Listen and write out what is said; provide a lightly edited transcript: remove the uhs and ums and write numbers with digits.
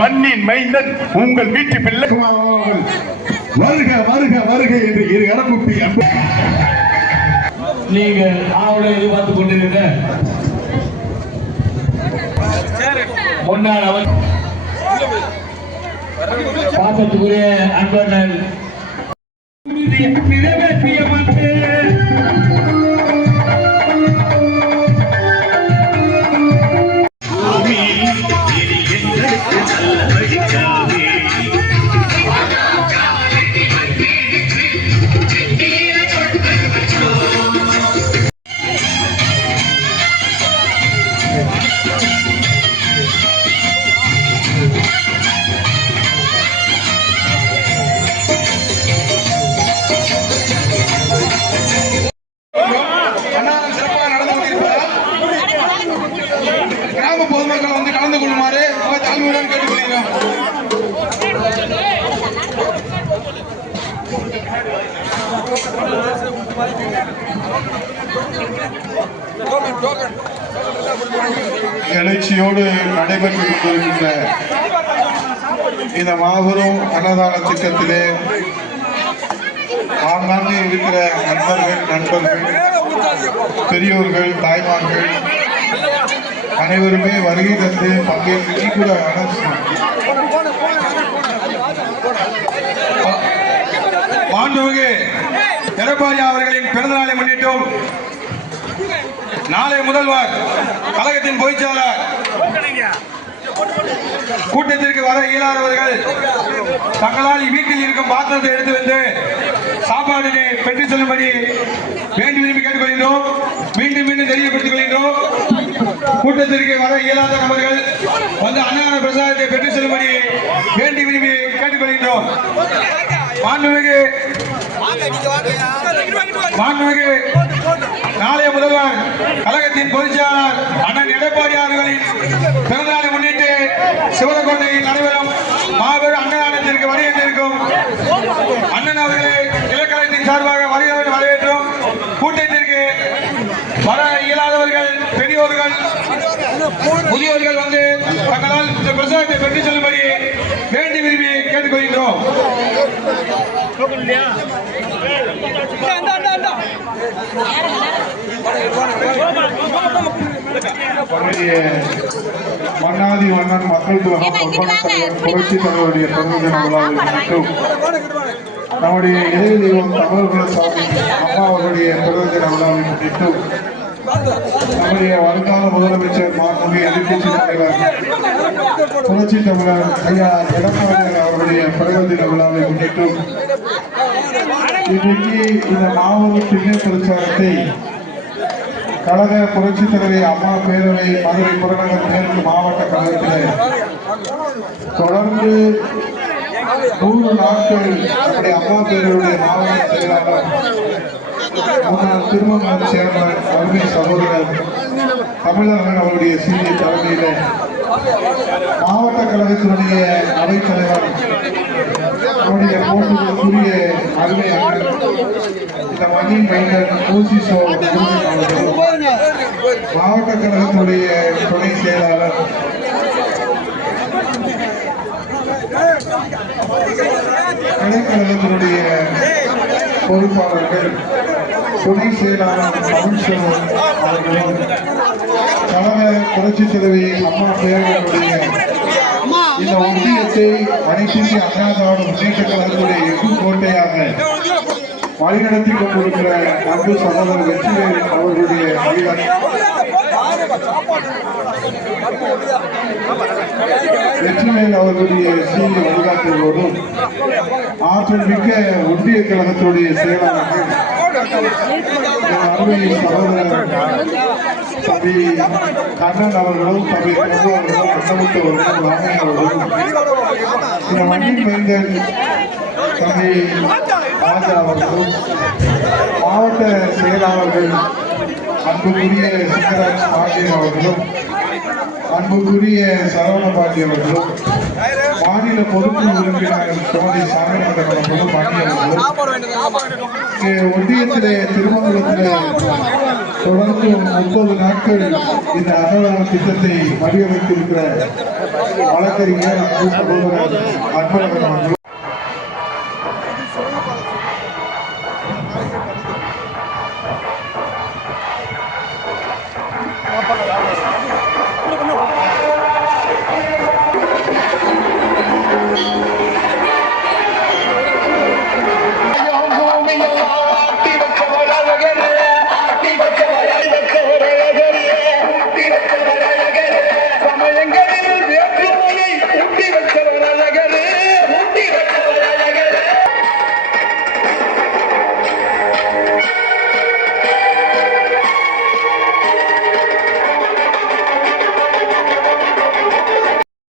மண்ணின் மைந்தன் உங்கள் வீட்டு பிள்ளை வருக வருக வருக என்று இரு கரமுட்டி நீங்கள் ஆவலை எதிர்பார்த்துக் கொண்டிருந்த முன்னாள் அவர் பாசத்துக்குரிய அன்பர்கள் நிறைவேற்றிய பொதுமக்கள் வந்து கலந்து கொள்ளுமாறு தாழ்மையுடன் கேட்டுக்கொள்கிறோம். எழுச்சியோடு நடைபெற்றுக் கொண்டிருக்கின்ற இந்த மாபெரும் அன்னதான திட்டத்திலே ஆங்காங்கே இருக்கிற நண்பர்கள் பெரியோர்கள் தாய்மார்கள் அனைவருமே வருகை தந்து பங்கேற்று கூட மாண்புமிகு எடப்பாடி அவர்களின் பிறந்த நாளை முன்னிட்டும் நாளை முதல்வர் கழகத்தின் பொதுச்செயலாளர் கூட்டத்திற்கு வர இயலாதவர்கள் தங்களால் வீட்டில் இருக்கும் பாத்திரத்தை எடுத்து வந்து சாப்பாடினை பெற்றுச் செல்லும்படி வேண்டி விரும்பி கேட்டுக்கொள்கின்றோம். மீண்டும் மீண்டும் தெரியப்படுத்திக் கொள்கின்றோம். கூட்டத்திற்கு வர இயலாத நபர்கள் வந்து அன்னதான பிரசாதத்தை பெற்றுச் செல்லும்படி வேண்டி விரும்பி கேட்டுக்கொள்கின்றோம். மாண்புமிகு நாளைய முதல்வர் கழகத்தின் பொதுச்செயலாளர் அண்ணன் எடப்பாடி அவர்களின் பிறந்தநாளை முன்னிட்டு சிவகங்கையில் நடைபெறும் மாபெரும் அன்னதானத்திற்கு வருகின்றிருக்கும் அண்ணன் அவர்களை இலக்கணத்தின் சார்பாக வரவேற்றோம். கூட்டத்திற்கு வர இயலாதவர்கள் பெரியோர்கள் முதியோர்கள் வந்து தங்களால் இந்த பிரசாதத்தை பெற்றுச் செல்லும்படி வேண்டி விரும்பி கேட்டுக்கொள்கின்றோம். மன்னாதி மன்னன் மக்கள் புரட்சி தலைவருடைய பிறந்த விழாவை முன்னிட்டும் நம்முடைய இளைய தெய்வம் தமிழர்கள் சாமி அம்மா அவர்களுடைய பிறந்த விழாவை முன்னிட்டும் நம்முடைய வருங்கால முதலமைச்சர் மாண்புமிகு எதிர்க்கட்சி தலைவர் புரட்சி தமிழர் ஐயா எடப்பாடி அவருடைய பிறந்த விழாவை முன்னிட்டும் இன்றைக்கு இந்த மாபெரும் திண்ணை பிரச்சாரத்தை கழக புரட்சி தலைவர் அம்மா பேரவை மதுரை புறநகர் மேற்கு மாவட்ட கழகத்தில் தொடர்ந்து 100 நாட்கள் நம்முடைய அம்மா பேரவையுடைய மாவட்ட செயலாளர் முன்னாள் திருமணம் சேர்மன் அருமை சகோதரர் தமிழகன் அவருடைய சீனிய தலைமையில் மாவட்ட கழகத்தினுடைய அவைத்தலைவர் நம்முடைய போட்டிக்குரிய அருமை இந்த மண்ணின் மைந்தன் ஓசிசோ மாவட்ட கழகத்தினுடைய துணை செயலாளர் கலைக்கழகத்தினுடைய பொறுப்பாளர்கள் துணை செயலாளர் தமிழ்ச்செல்வன் அவர்களும் கழக புரட்சித் தலைவி அம்மா பேரவர்களுடைய இந்த ஒன்றியத்தை அனைத்திந்திய அண்ணா திராவிட முன்னேற்ற கழகத்துடைய எங்கும் கோட்டையாக வழிநடத்தி கொண்டிருக்கிற அன்பு சகோதரர் வெற்றிவேல் அவர்களுடைய வெற்றிவேல் அவர்களுடைய சீரிய வழிகாட்டுகளோடும் ஆற்றல் மிக்க ஒன்றிய கழகத்துடைய செயலாளர்கள் அருமை சகோதரர் தம்பி கண்ணன் அவர்களும் தம்பி பிரபு அவர்களும் கண்ணமுத்து அவர்களும் ராமையா அவர்களும் இந்த மண்ணின் மைந்தன் தம்பி ராஜா அவர்களும் மாவட்ட செயலாளர்கள் அன்புக்குரிய சிங்கராஜ் பாண்டியன் அவர்களும் அன்புக்குரிய சரவண பாண்டி அவர்களும் மாநில பொதுக்குழு உறுப்பினர் சோழி சாமிநாதன் அவர்களும் பாண்டி அவர்களும் ஒன்றியத்திலே திருமங்கலத்திலே தொடர்ந்து 30 நாட்கள் இந்த அன்னதான திட்டத்தை வடிவமைத்திருக்கிற வழக்கறிஞர் அன்பு சகோதரர் அன்பழகன் அவர்களும்